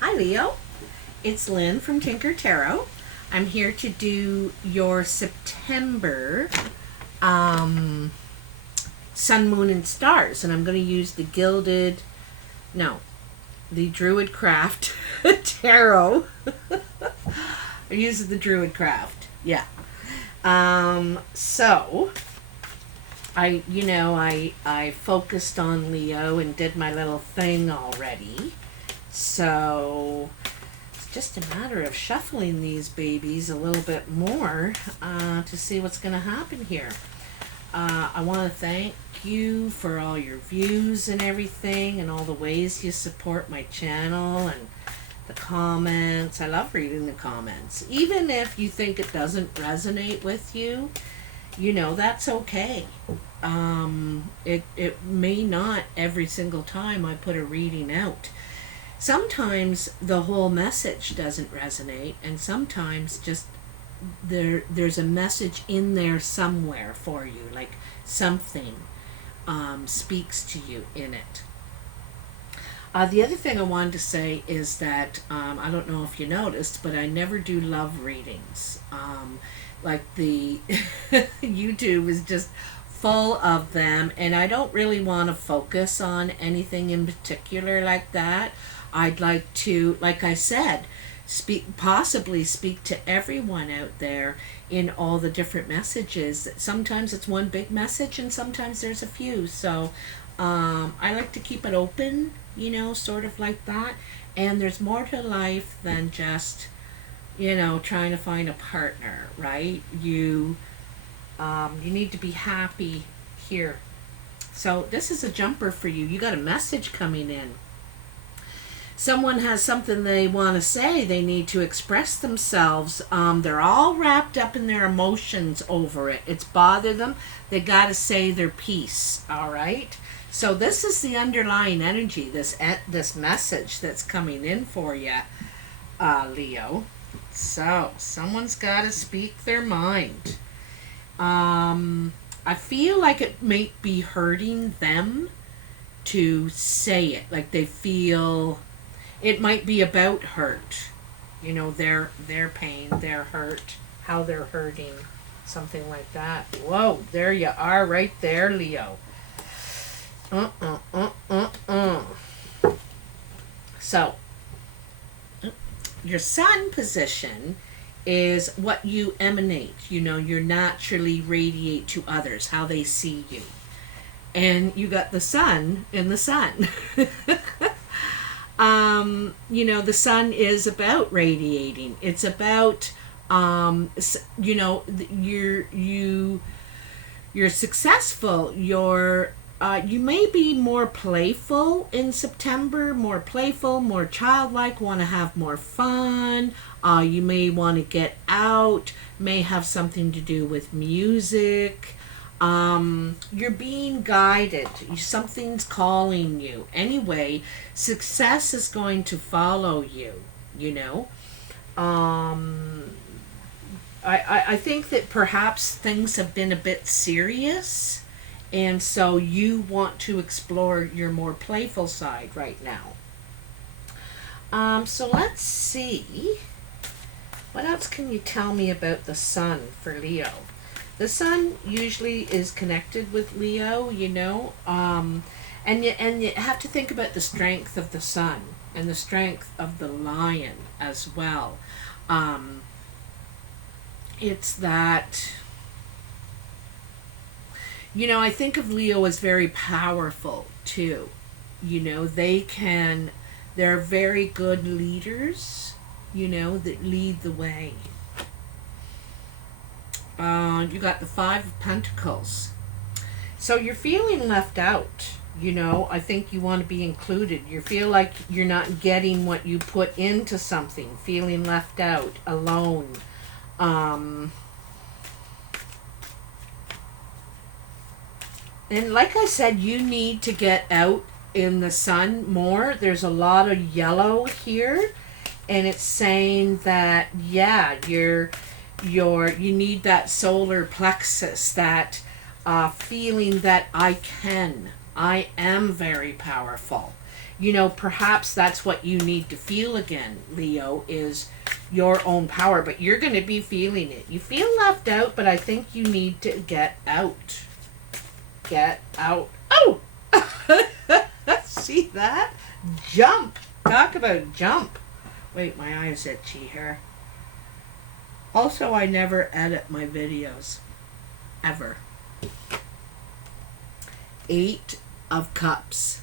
Hi Leo, it's Lynn from Tinker Tarot. I'm here to do your September Sun, Moon, and Stars, and I'm going to use the Druid Craft Tarot. I use the Druid Craft, yeah. So I focused on Leo and did my little thing already. So it's just a matter of shuffling these babies a little bit more to see what's going to happen here. I want to thank you for all your views and everything and all the ways you support my channel and the comments. I love reading the comments. Even if you think it doesn't resonate with you, that's okay. It may not every single time I put a reading out. Sometimes the whole message doesn't resonate, and sometimes just there's a message in there somewhere for you, like something speaks to you in it. The other thing I wanted to say is that I don't know if you noticed, but I never do love readings. Like the YouTube is just full of them, and I don't really want to focus on anything in particular like that. I'd like to, like I said, possibly speak to everyone out there in all the different messages. Sometimes it's one big message and sometimes there's a few. So I like to keep it open, sort of like that. And there's more to life than just, trying to find a partner, right? You need to be happy here. So this is a jumper for you. You got a message coming in. Someone has something they want to say. They need to express themselves. They're all wrapped up in their emotions over it. It's bothered them. They got to say their piece. All right. So this is the underlying energy. This message that's coming in for you, Leo. So someone's got to speak their mind. I feel like it may be hurting them to say it. Like they feel. It might be about hurt, their pain, their hurt, how they're hurting, something like that. Whoa, there you are right there, Leo. So, your sun position is what you emanate, you naturally radiate to others, how they see you. And you got the sun in the sun. The sun is about radiating. It's about, you're successful. You may be more playful in September, more playful, more childlike, want to have more fun. You may want to get out, may have something to do with music. You're being guided. Something's calling you. Anyway, success is going to follow you, I think that perhaps things have been a bit serious, and so you want to explore your more playful side right now. So let's see. What else can you tell me about the sun for Leo? The sun usually is connected with Leo, and you have to think about the strength of the sun and the strength of the lion as well. It's that, I think of Leo as very powerful too. They're very good leaders, that lead the way. You got the Five of Pentacles. So you're feeling left out. I think you want to be included. You feel like you're not getting what you put into something. Feeling left out, alone. And like I said, you need to get out in the sun more. There's a lot of yellow here. And it's saying that, you need that solar plexus, that feeling that I am very powerful. You know, perhaps that's what you need to feel again, Leo, is your own power, but you're going to be feeling it. You feel left out, but I think you need to get out. Get out. Oh! See that? Jump. Talk about jump. Wait, my eye is itchy here. Also, I never edit my videos. Ever. 8 of Cups.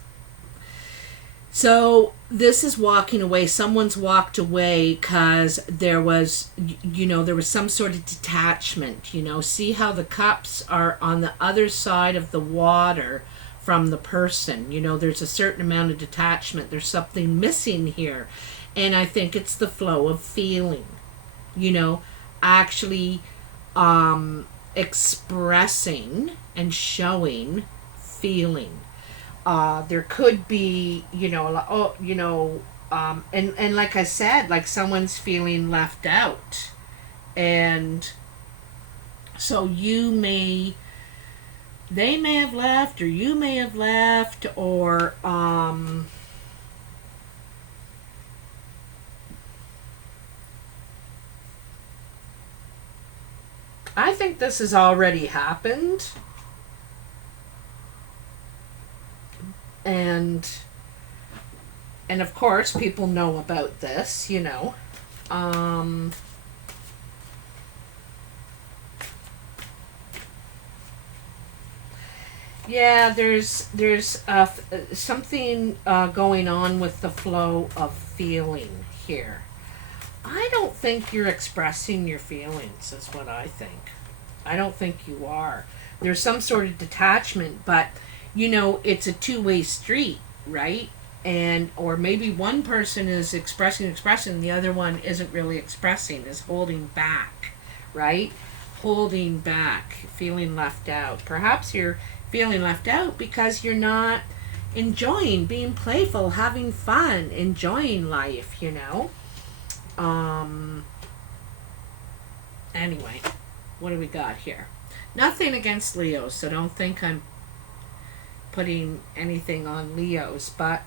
So this is walking away. Someone's walked away because there was, there was some sort of detachment. See how the cups are on the other side of the water from the person. There's a certain amount of detachment. There's something missing here. And I think it's the flow of feeling. Actually expressing and showing feeling. There could be, and like I said, like someone's feeling left out. And so they may have left, or you may have left, or, I think this has already happened. And of course people know about this, yeah, there's something going on with the flow of feeling here. I don't think you're expressing your feelings, is what I think. I don't think you are. There's some sort of detachment, but it's a two-way street, right? Or maybe one person is expressing, the other one isn't really expressing, is holding back, right? Holding back, feeling left out. Perhaps you're feeling left out because you're not enjoying being playful, having fun, enjoying life, Anyway, what do we got here? Nothing against Leos, so don't think I'm putting anything on Leos, but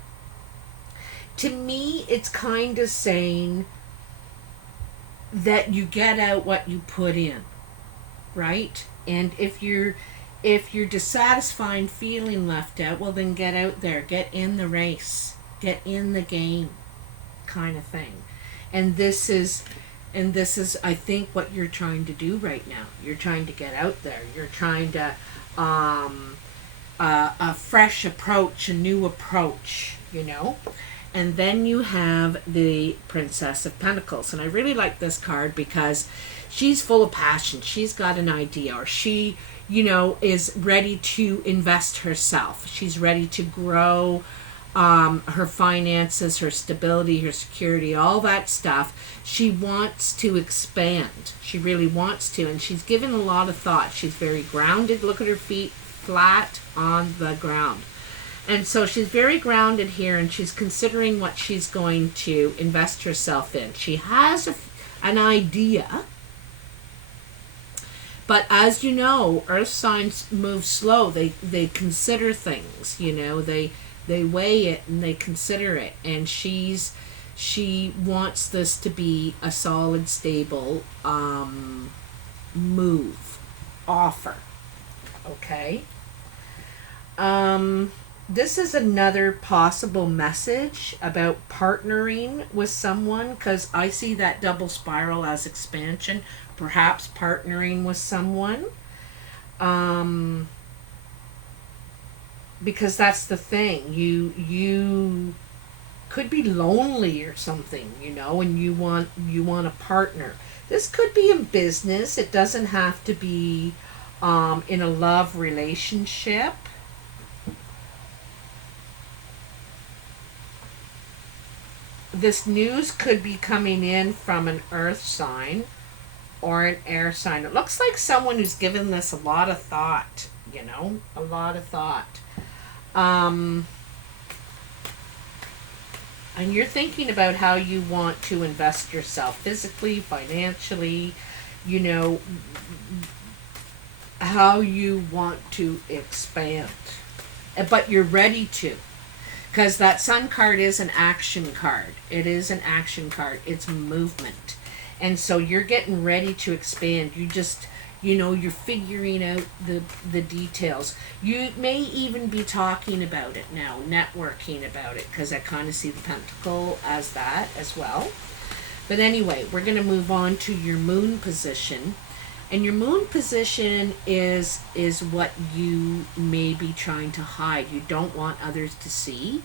to me it's kind of saying that you get out what you put in, right? And if you're dissatisfied, feeling left out, well then get out there, get in the race, get in the game, kind of thing. And this is I think what you're trying to do right now. You're trying to get out there. You're trying to a fresh approach, a new approach, And then you have the Princess of Pentacles. And I really like this card because she's full of passion. She's got an idea, or she, is ready to invest herself. She's ready to grow her finances, her stability, her security, all that stuff. She wants to expand. She really wants to. And she's given a lot of thought. She's very grounded. Look at her feet. Flat on the ground. And so she's very grounded here, and she's considering what she's going to invest herself in. She has an idea, but as you know, earth signs move slow. They consider things, they weigh it and they consider it. And she wants this to be a solid, stable move, offer. Okay. This is another possible message about partnering with someone, because I see that double spiral as expansion, perhaps partnering with someone. Because that's the thing. You could be lonely or something, and you want a partner. This could be in business. It doesn't have to be in a love relationship. This news could be coming in from an earth sign or an air sign. It looks like someone who's given this a lot of thought, a lot of thought. And you're thinking about how you want to invest yourself physically, financially, how you want to expand. But you're ready to. Because that Sun card is an action card. It is an action card. It's movement. And so you're getting ready to expand. You just, you're figuring out the details. You may even be talking about it now, networking about it, because I kind of see the pentacle as that as well. But anyway, we're going to move on to your moon position. And your moon position is what you may be trying to hide. You don't want others to see,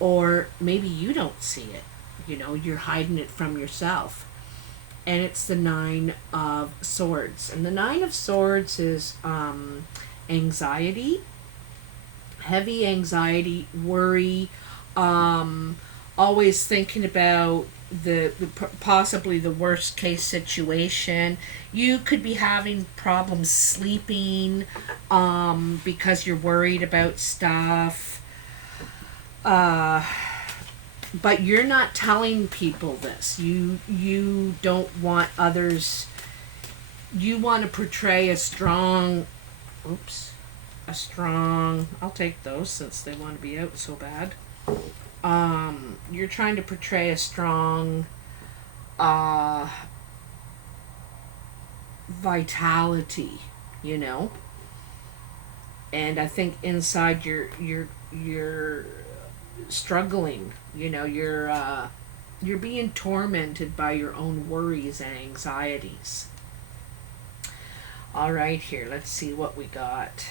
or maybe you don't see it. You're hiding it from yourself. And it's the 9 of Swords. And the 9 of Swords is anxiety, heavy anxiety, worry, always thinking about the possibly the worst case situation. You could be having problems sleeping because you're worried about stuff. But you're not telling people this. You don't want others. You want to portray a strong. I'll take those since they want to be out so bad. You're trying to portray a strong vitality, and I think inside you're struggling. You're being tormented by your own worries and anxieties. All right, here, let's see what we got.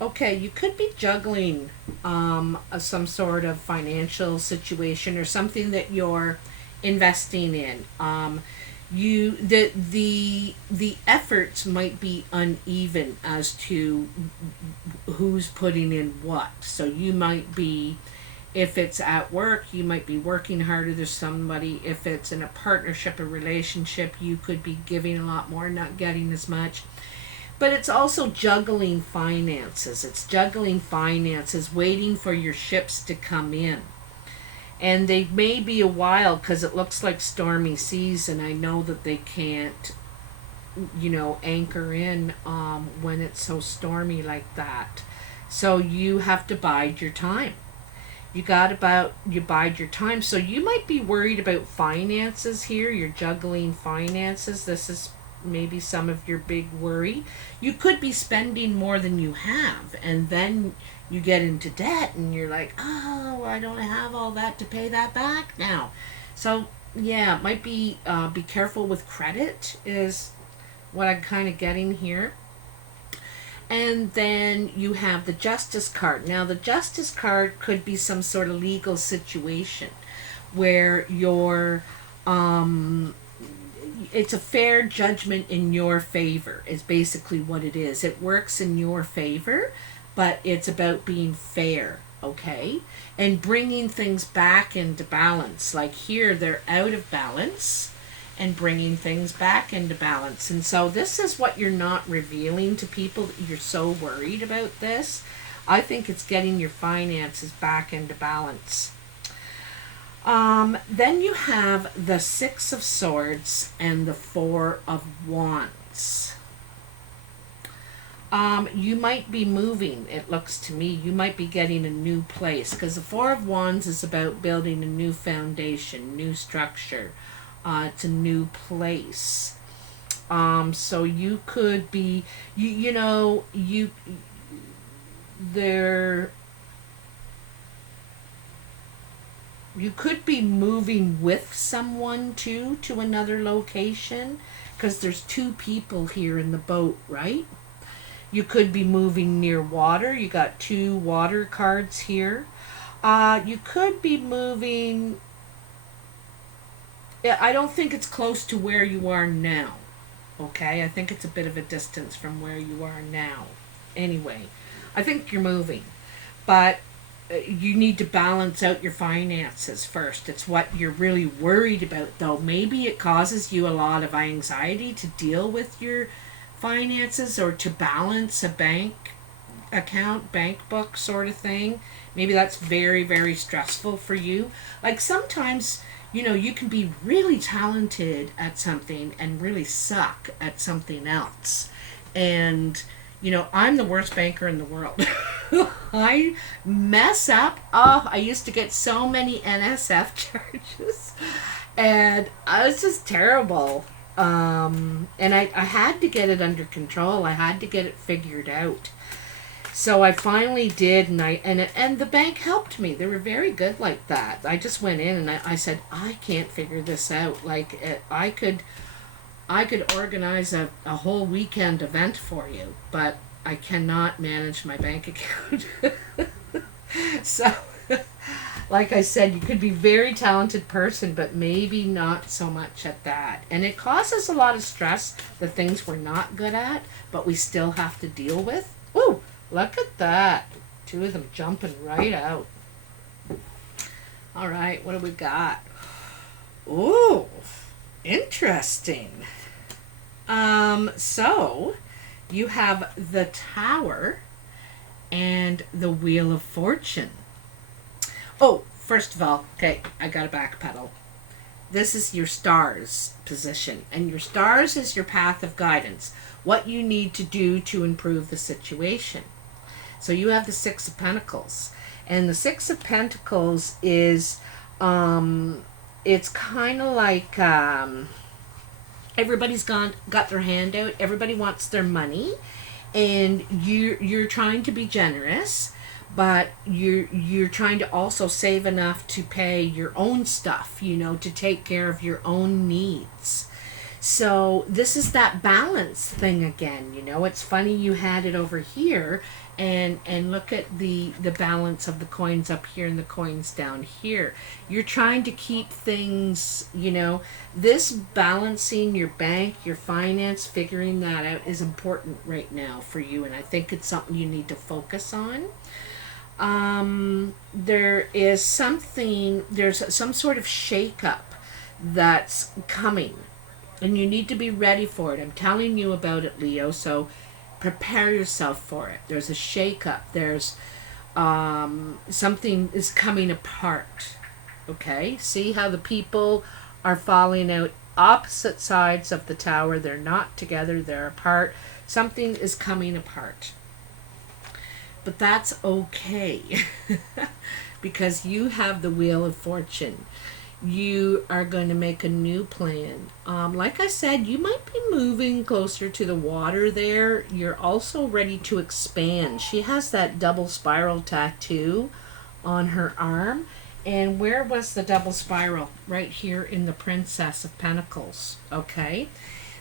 Okay, you could be juggling some sort of financial situation or something that you're investing in. The efforts might be uneven as to who's putting in what. So you might be, if it's at work, you might be working harder than somebody. If it's in a partnership or relationship, you could be giving a lot more, not getting as much. But it's also juggling finances. It's juggling finances, waiting for your ships to come in. And they may be a while because it looks like stormy seas, and I know that they can't, anchor in when it's so stormy like that. So you have to bide your time. You bide your time. So you might be worried about finances here. You're juggling finances. This is maybe some of your big worry. You could be spending more than you have, and then you get into debt and you're like, oh, I don't have all that to pay that back now. So yeah, it might be careful with credit is what I'm kind of getting here. And then you have the Justice card. Now the Justice card could be some sort of legal situation where you're it's a fair judgment in your favor is basically what it is. It works in your favor, but it's about being fair, okay? And bringing things back into balance. Like here, they're out of balance and bringing things back into balance. And so this is what you're not revealing to people, that you're so worried about this. I think it's getting your finances back into balance. Then you have the 6 of Swords and the 4 of Wands. You might be moving, it looks to me. You might be getting a new place, because the 4 of Wands is about building a new foundation, new structure. It's a new place. So you could be, you could be moving with someone too to another location, because there's 2 people here in the boat, right? You could be moving near water. You got 2 water cards here. You could be moving. I don't think it's close to where you are now. Okay? I think it's a bit of a distance from where you are now. Anyway, I think you're moving. But you need to balance out your finances first. It's what you're really worried about, though. Maybe it causes you a lot of anxiety to deal with your finances or to balance a bank account, bank book sort of thing. Maybe that's very, very stressful for you. Like sometimes, you can be really talented at something and really suck at something else. And You know, I'm the worst banker in the world. I mess up. Oh, I used to get so many NSF charges. And I was just terrible. And I had to get it under control. I had to get it figured out. So I finally did, and the bank helped me. They were very good like that. I just went in and I said, I can't figure this out. Like, I could organize a whole weekend event for you, but I cannot manage my bank account. So, like I said, you could be a very talented person, but maybe not so much at that. And it causes a lot of stress, the things we're not good at, but we still have to deal with. Ooh, look at that. Two of them jumping right out. All right, what do we got? Ooh, interesting. So you have the Tower and the Wheel of Fortune. Oh, first of all, okay, I got to backpedal. This is your stars position, and your stars is your path of guidance. What you need to do to improve the situation. So you have the Six of Pentacles, and the Six of Pentacles is, it's kind of like, everybody's got their hand out. Everybody wants their money, and you're trying to be generous, but you're trying to also save enough to pay your own stuff, you know, to take care of your own needs. So this is that balance thing again, you know. It's funny you had it over here, and look at the balance of the coins up here and the coins down here. You're trying to keep things, you know, this balancing your bank, your finance, figuring that out is important right now for you, and I think it's something you need to focus on. There's some sort of shakeup that's coming, and you need to be ready for it. I'm telling you about it, Leo, so prepare yourself for it. There's a shakeup. There's something is coming apart. Okay? See how the people are falling out opposite sides of the tower. They're not together. They're apart. Something is coming apart. But that's okay. Because you have the Wheel of Fortune. You are going to make a new plan. Like I said, you might be moving closer to the water there. You're also ready to expand. She has that double spiral tattoo on her arm. And where was the double spiral? Right here in the Princess of Pentacles. Okay?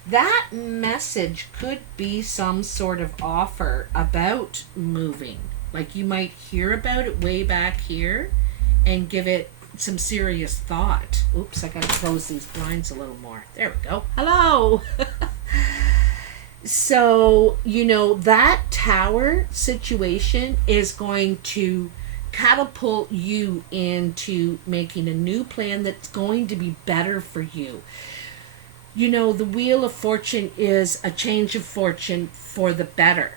That message could be some sort of offer about moving. Like you might hear about it way back here and give it some serious thought. Oops, I gotta close these blinds a little more. There we go. Hello. So, you know, that tower situation is going to catapult you into making a new plan that's going to be better for you. You know, the Wheel of Fortune is a change of fortune for the better.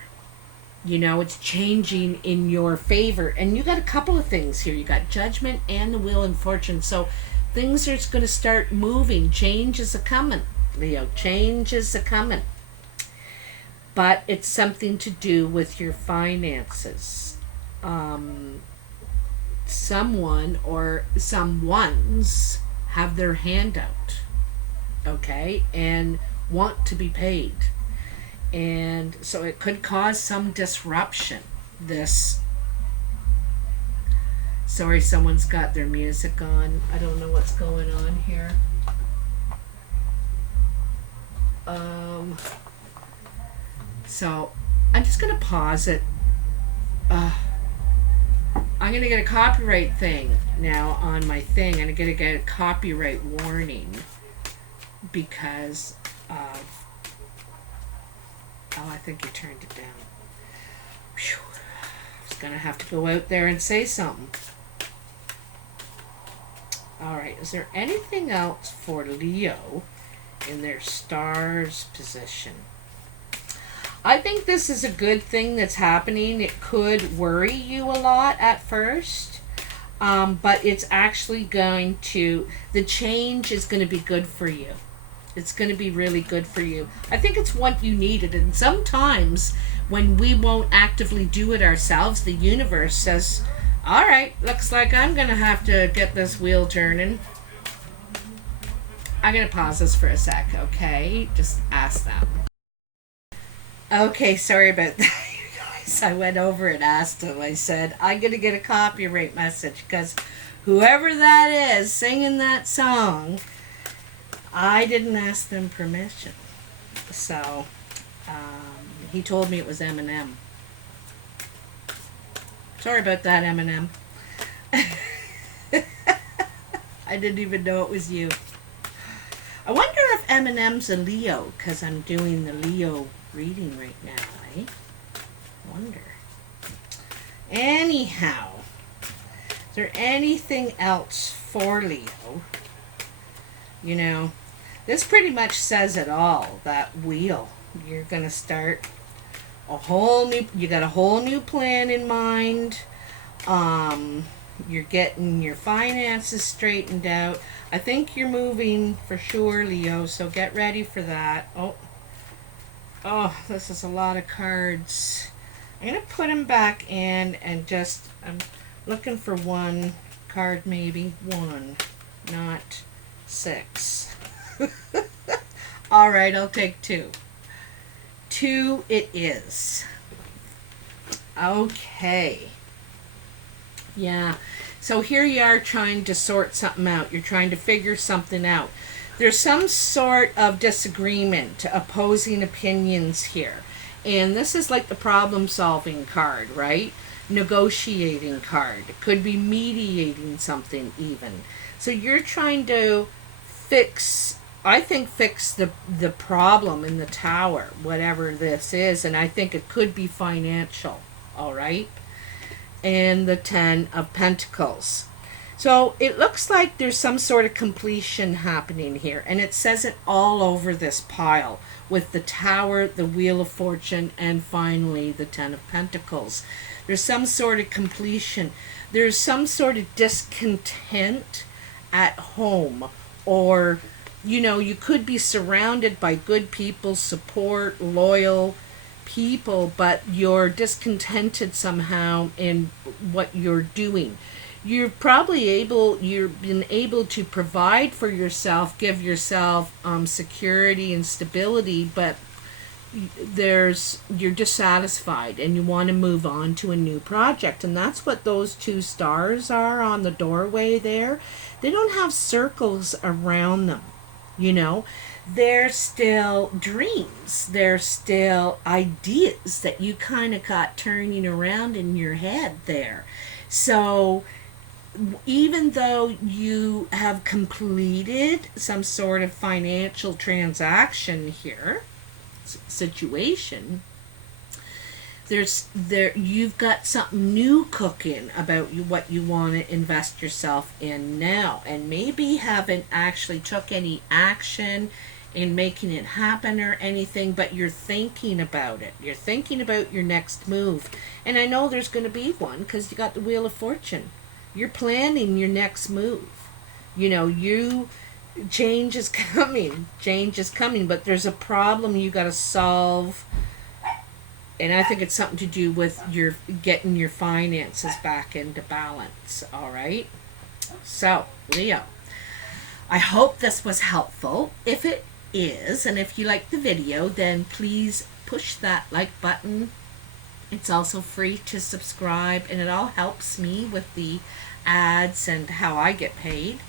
You know, it's changing in your favor. And you got a couple of things here. You got Judgment and the Wheel of Fortune. So things are going to start moving. Change is a-coming, Leo. Change is a-coming. But it's something to do with your finances. Someone or someones have their hand out. Okay? And want to be paid. And so it could cause some disruption. Sorry, someone's got their music on. I don't know what's going on here. So I'm just going to pause it. I'm going to get a copyright thing now on my thing. I'm going to get a copyright warning because of... Oh, I think you turned it down. Whew. I was going to have to go out there and say something. Alright, is there anything else for Leo in their stars position? I think this is a good thing that's happening. It could worry you a lot at first, but it's actually going to... The change is going to be good for you. It's going to be really good for you. I think it's what you needed. And sometimes when we won't actively do it ourselves, the universe says, all right, looks like I'm going to have to get this wheel turning. I'm going to pause this for a sec, okay? Just ask them. Okay, sorry about that, you guys. I went over and asked him. I said, I'm going to get a copyright message because whoever that is singing that song, I didn't ask them permission. So, he told me it was Eminem. Sorry about that, Eminem. I didn't even know it was you. I wonder if Eminem's a Leo, because I'm doing the Leo reading right now, eh? Wonder. Anyhow, is there anything else for Leo? You know, this pretty much says it all, that wheel. You're going to start a whole new, you got a whole new plan in mind. You're getting your finances straightened out. I think you're moving for sure, Leo, so get ready for that. Oh, this is a lot of cards. I'm going to put them back in and just, I'm looking for one card, maybe. One, not 6. All right, I'll take 2. 2 it is. Okay. Yeah. So here you are trying to sort something out. You're trying to figure something out. There's some sort of disagreement, opposing opinions here. And this is like the problem-solving card, right? Negotiating card. It could be mediating something even. So you're trying to fix, I think, fix the problem in the tower, whatever this is. And I think it could be financial, all right? And the 10 of Pentacles. So it looks like there's some sort of completion happening here. And it says it all over this pile with the Tower, the Wheel of Fortune, and finally the 10 of Pentacles. There's some sort of completion. There's some sort of discontent at home. Or, you know, you could be surrounded by good people, support, loyal people, but you're discontented somehow in what you're doing. You've been able to provide for yourself, give yourself security and stability, but you're dissatisfied and you want to move on to a new project. And that's what those 2 stars are on the doorway there. They don't have circles around them, you know. They're still dreams. They're still ideas that you kind of got turning around in your head there. So even though you have completed some sort of financial transaction here, situation, you've got something new cooking about what you want to invest yourself in now, and maybe haven't actually took any action in making it happen or anything, but you're thinking about it. You're thinking about your next move. And I know there's going to be one because you got the Wheel of Fortune. You're planning your next move. You know, change is coming. Change is coming, but there's a problem you got to solve. And I think it's something to do with your getting your finances back into balance. All right? So, Leo, I hope this was helpful. If it is, and if you like the video, then please push that like button. It's also free to subscribe, and it all helps me with the ads and how I get paid.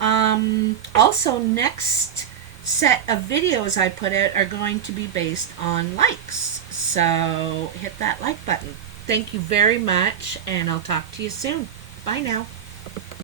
Also, next set of videos I put out are going to be based on likes. So hit that like button. Thank you very much, and I'll talk to you soon. Bye now.